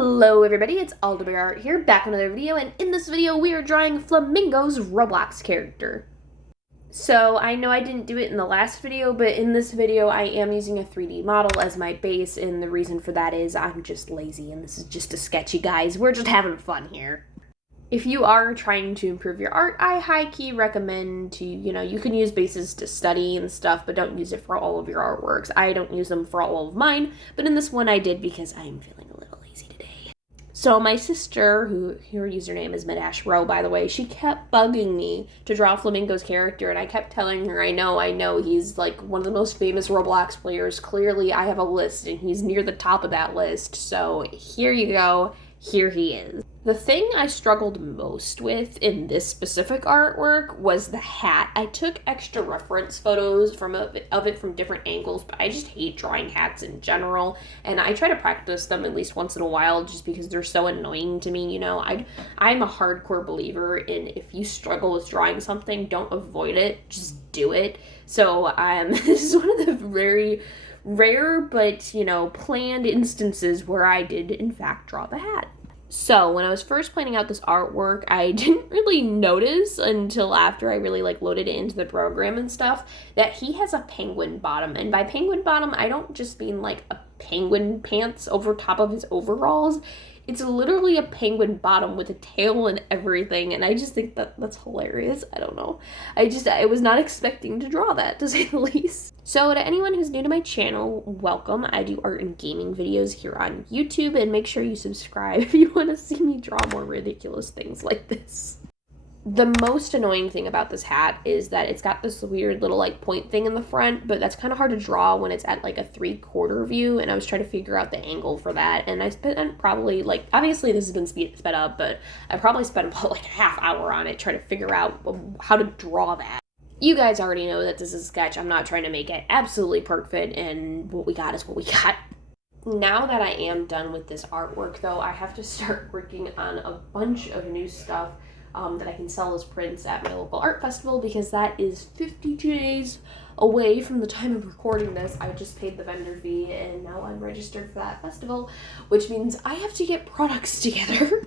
Hello everybody, it's Art here, back with another video, and in this video we are drawing Flamingo's Roblox character. So I know I didn't do it in the last video, but in this video I am using a 3D model as my base, and the reason for that is I'm just lazy and this is just a sketchy, guys. We're just having fun here. If you are trying to improve your art, I high-key recommend to, you can use bases to study and stuff, but don't use it for all of your artworks. I don't use them for all of mine, but in this one I did because I am feeling a little lazy today. So my sister, her username is #Ro, by the way, she kept bugging me to draw Flamingo's character, and I kept telling her, I know, he's like one of the most famous Roblox players. Clearly I have a list, and he's near the top of that list, so here you go. Here he is. The thing I struggled most with in this specific artwork was the hat. I took extra reference photos of it from different angles, but I just hate drawing hats in general, and I try to practice them at least once in a while just because they're so annoying to me. I'm a hardcore believer in if you struggle with drawing something, don't avoid it, just do it. So this is one of the very rare but, planned instances where I did, in fact, draw the hat. So when I was first planning out this artwork, I didn't really notice until after I really loaded it into the program and stuff that he has a penguin bottom. And by penguin bottom, I don't just mean like a penguin pants over top of his overalls. It's literally a penguin bottom with a tail and everything, and I just think that's hilarious. I don't know. I was not expecting to draw that, to say the least. So to anyone who's new to my channel, welcome. I do art and gaming videos here on YouTube, and make sure you subscribe if you want to see me draw more ridiculous things like this. The most annoying thing about this hat is that it's got this weird little point thing in the front, but that's kind of hard to draw when it's at a 3/4 view, and I was trying to figure out the angle for that, and I spent probably obviously this has been sped up, but I probably spent about a half hour on it trying to figure out how to draw that. You guys already know that this is a sketch. I'm not trying to make it absolutely perfect, and what we got is what we got. Now that I am done with this artwork, though, I have to start working on a bunch of new stuff that I can sell as prints at my local art festival, because that is 52 days away from the time of recording this. I just paid the vendor fee, and now I'm registered for that festival, which means I have to get products together.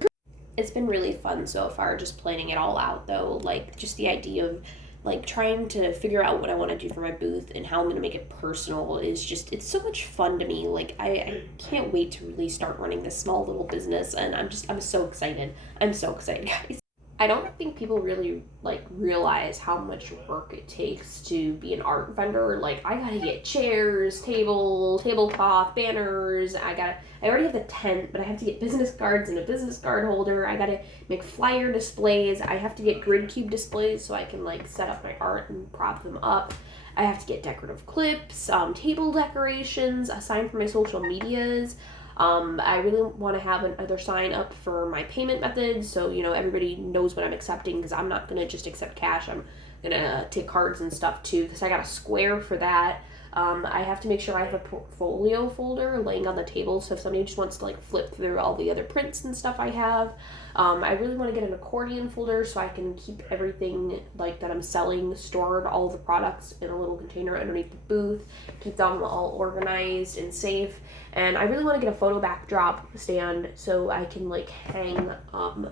It's been really fun so far, just planning it all out, though. Just the idea of trying to figure out what I want to do for my booth and how I'm going to make it personal is just, it's so much fun to me. I can't wait to really start running this small little business, and I'm so excited. I'm so excited, guys. I don't think people really realize how much work it takes to be an art vendor. I gotta get chairs, tablecloth, banners. I already have the tent, but I have to get business cards and a business card holder. I gotta make flyer displays. I have to get grid cube displays so I can set up my art and prop them up. I have to get decorative clips, table decorations, a sign for my social medias. I really want to have another sign up for my payment methods, so everybody knows what I'm accepting, because I'm not gonna just accept cash. I'm gonna take cards and stuff too, because I got a square for that. I have to make sure I have a portfolio folder laying on the table, so if somebody just wants to flip through all the other prints and stuff I have. I really want to get an accordion folder so I can keep everything that I'm selling stored, all the products in a little container underneath the booth, keep them all organized and safe. And I really want to get a photo backdrop stand so I can hang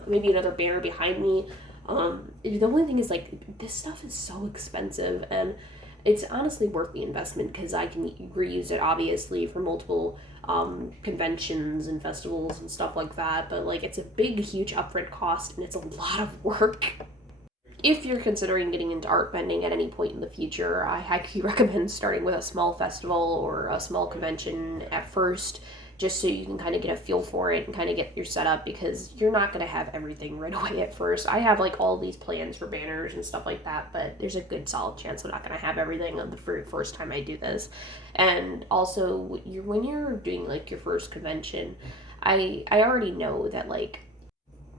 maybe another banner behind me. The only thing is this stuff is so expensive, and it's honestly worth the investment because I can reuse it obviously for multiple conventions and festivals and stuff like that, but it's a big, huge upfront cost, and it's a lot of work. If you're considering getting into art vending at any point in the future, I highly recommend starting with a small festival or a small convention at first, just so you can kind of get a feel for it and kind of get your setup, because you're not going to have everything right away at first. I have all these plans for banners and stuff like that, but there's a good solid chance I'm not going to have everything on the very first time I do this. And also, when you're doing your first convention, I already know that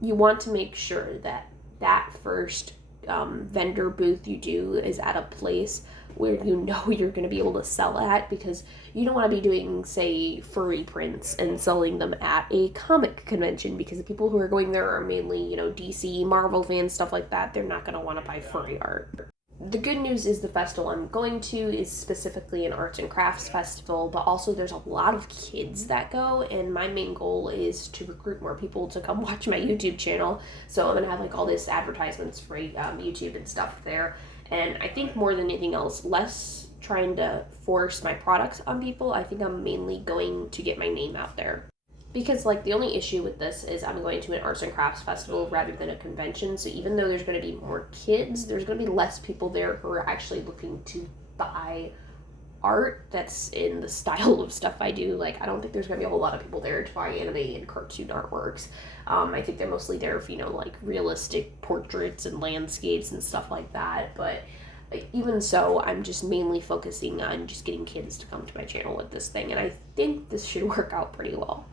you want to make sure that first vendor booth you do is at a place where you're going to be able to sell at, because you don't want to be doing, say, furry prints and selling them at a comic convention, because the people who are going there are mainly, DC, Marvel fans, stuff like that. They're not going to want to buy furry art. The good news is the festival I'm going to is specifically an arts and crafts festival, but also there's a lot of kids that go, and my main goal is to recruit more people to come watch my YouTube channel. So I'm gonna have like all this advertisements for YouTube and stuff there, and I think more than anything else, less trying to force my products on people. I think I'm mainly going to get my name out there. Because, like, the only issue with this is I'm going to an arts and crafts festival rather than a convention, so even though there's going to be more kids, there's going to be less people there who are actually looking to buy art that's in the style of stuff I do. Like, I don't think there's going to be a whole lot of people there to buy anime and cartoon artworks. I think they're mostly there for, like, realistic portraits and landscapes and stuff like that, but even so, I'm just mainly focusing on just getting kids to come to my channel with this thing, and I think this should work out pretty well.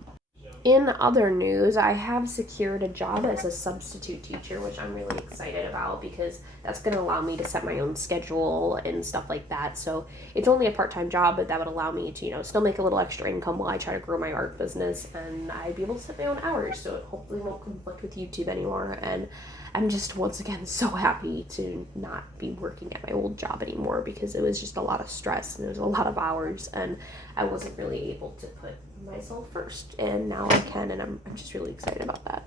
In other news, I have secured a job as a substitute teacher, which I'm really excited about because that's going to allow me to set my own schedule and stuff like that. So it's only a part-time job, but that would allow me to, still make a little extra income while I try to grow my art business, and I'd be able to set my own hours, so it hopefully won't conflict with YouTube anymore. And I'm just, once again, so happy to not be working at my old job anymore because it was just a lot of stress and it was a lot of hours, and I wasn't really able to put myself first, and now I can, and I'm just really excited about that.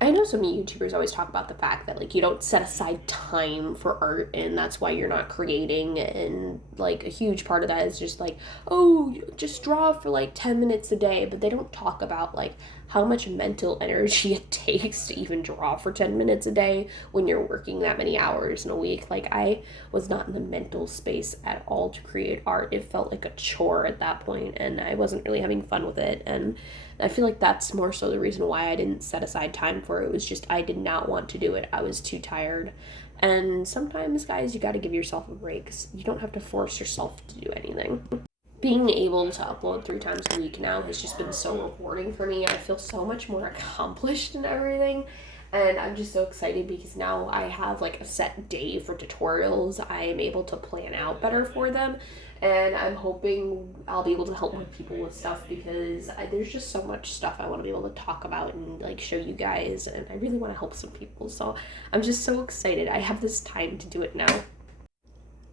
I know so many YouTubers always talk about the fact that, like, you don't set aside time for art, and that's why you're not creating, and, like, a huge part of that is just, like, oh, just draw for, like, 10 minutes a day, but they don't talk about, like, how much mental energy it takes to even draw for 10 minutes a day when you're working that many hours in a week. Like, I was not in the mental space at all to create art. It felt like a chore at that point, and I wasn't really having fun with it, and I feel like that's more so the reason why I didn't set aside time for it. It was just I did not want to do it. I was too tired. And sometimes, guys, you got to give yourself a break. You don't have to force yourself to do anything. Being able to upload 3 times a week now has just been so rewarding for me. I feel so much more accomplished in everything. And I'm just so excited because now I have like a set day for tutorials. I am able to plan out better for them. And I'm hoping I'll be able to help more people with stuff because there's just so much stuff I want to be able to talk about and like show you guys. And I really want to help some people. So I'm just so excited. I have this time to do it now.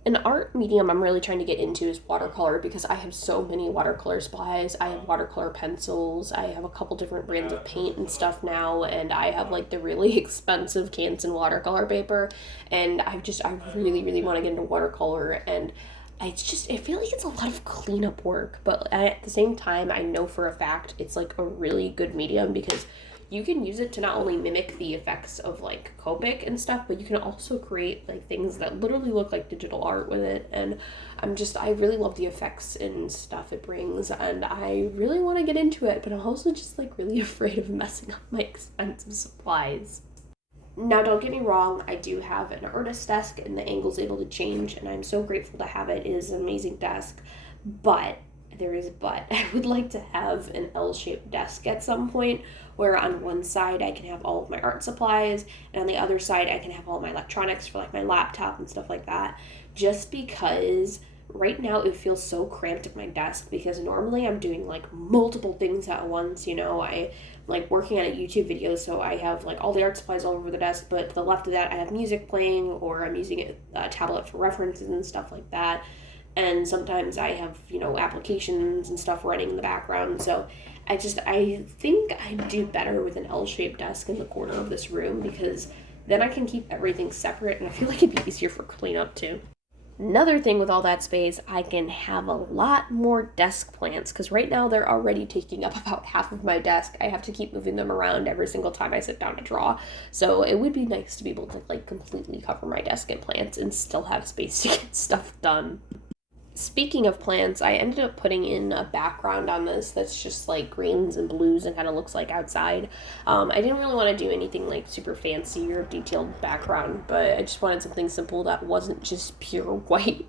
An art medium I'm really trying to get into is watercolor because I have so many watercolor supplies. I have watercolor pencils. I have a couple different brands of paint and stuff now, and I have like the really expensive Canson watercolor paper, and I really, really want to get into watercolor, and I feel like it's a lot of cleanup work, but at the same time, I know for a fact it's like a really good medium because you can use it to not only mimic the effects of like Copic and stuff, but you can also create like things that literally look like digital art with it. And I really love the effects and stuff it brings, and I really want to get into it, but I'm also just like really afraid of messing up my expensive supplies. Now, don't get me wrong, I do have an artist desk and the angle's able to change, and I'm so grateful to have it. It is an amazing desk, but there is a but. I would like to have an L-shaped desk at some point where on one side I can have all of my art supplies, and on the other side I can have all my electronics for like my laptop and stuff like that, just because right now it feels so cramped at my desk because normally I'm doing like multiple things at once. I like working on a YouTube video, so I have like all the art supplies all over the desk, but to the left of that I have music playing, or I'm using a tablet for references and stuff like that. And sometimes I have, applications and stuff running in the background. So I think I'd do better with an L-shaped desk in the corner of this room because then I can keep everything separate, and I feel like it'd be easier for cleanup too. Another thing with all that space, I can have a lot more desk plants because right now they're already taking up about half of my desk. I have to keep moving them around every single time I sit down to draw. So it would be nice to be able to like completely cover my desk in plants and still have space to get stuff done. Speaking of plants, I ended up putting in a background on this that's just like greens and blues and kind of looks like outside. I didn't really want to do anything like super fancy or detailed background, but I just wanted something simple that wasn't just pure white.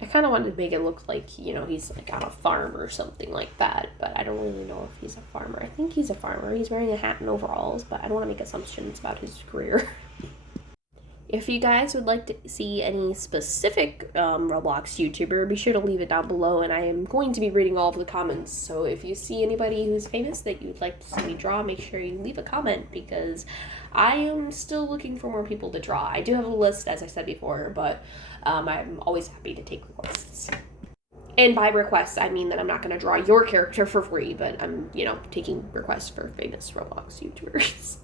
I kind of wanted to make it look like, he's like on a farm or something like that, but I don't really know if he's a farmer. I think he's a farmer. He's wearing a hat and overalls, but I don't want to make assumptions about his career. If you guys would like to see any specific Roblox YouTuber, be sure to leave it down below, and I am going to be reading all of the comments. So if you see anybody who's famous that you'd like to see me draw, make sure you leave a comment, because I am still looking for more people to draw. I do have a list, as I said before, but I'm always happy to take requests. And by requests, I mean that I'm not going to draw your character for free, but I'm, taking requests for famous Roblox YouTubers.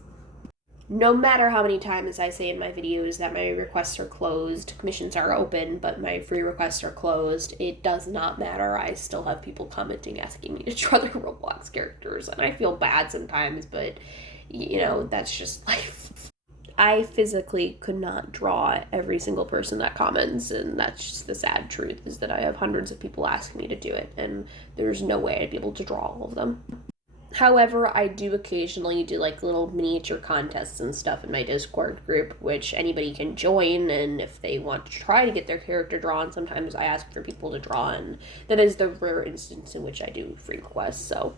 No matter how many times I say in my videos that my requests are closed, commissions are open, but my free requests are closed, it does not matter. I still have people commenting asking me to draw their Roblox characters, and I feel bad sometimes, but, that's just life. I physically could not draw every single person that comments, and that's just the sad truth, is that I have hundreds of people asking me to do it, and there's no way I'd be able to draw all of them. However, I do occasionally do like little miniature contests and stuff in my Discord group, which anybody can join, and if they want to try to get their character drawn, sometimes I ask for people to draw, and that is the rare instance in which I do free requests. So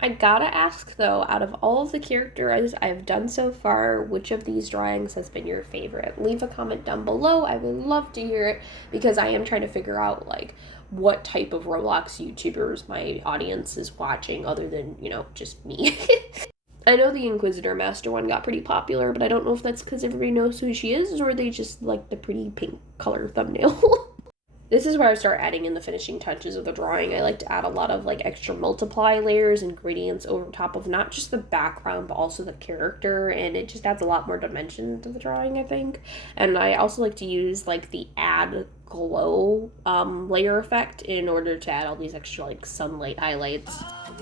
I gotta ask though, out of all of the characters I've done so far, which of these drawings has been your favorite? Leave a comment down below. I would love to hear it, because I am trying to figure out like what type of Roblox YouTubers my audience is watching, other than, just me. I know the Inquisitor Master one got pretty popular, but I don't know if that's because everybody knows who she is, or they just like the pretty pink color thumbnail. This is where I start adding in the finishing touches of the drawing. I like to add a lot of like extra multiply layers and gradients over top of not just the background, but also the character, and it just adds a lot more dimension to the drawing, I think. And I also like to use like the add glow layer effect in order to add all these extra like sunlight highlights.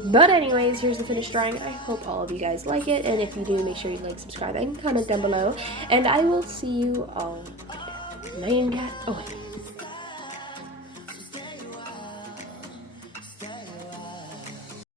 But anyways, here's the finished drawing. I hope all of you guys like it, and if you do, make sure you like, subscribe, and comment down below, and I will see you all later. Nyan Cat away.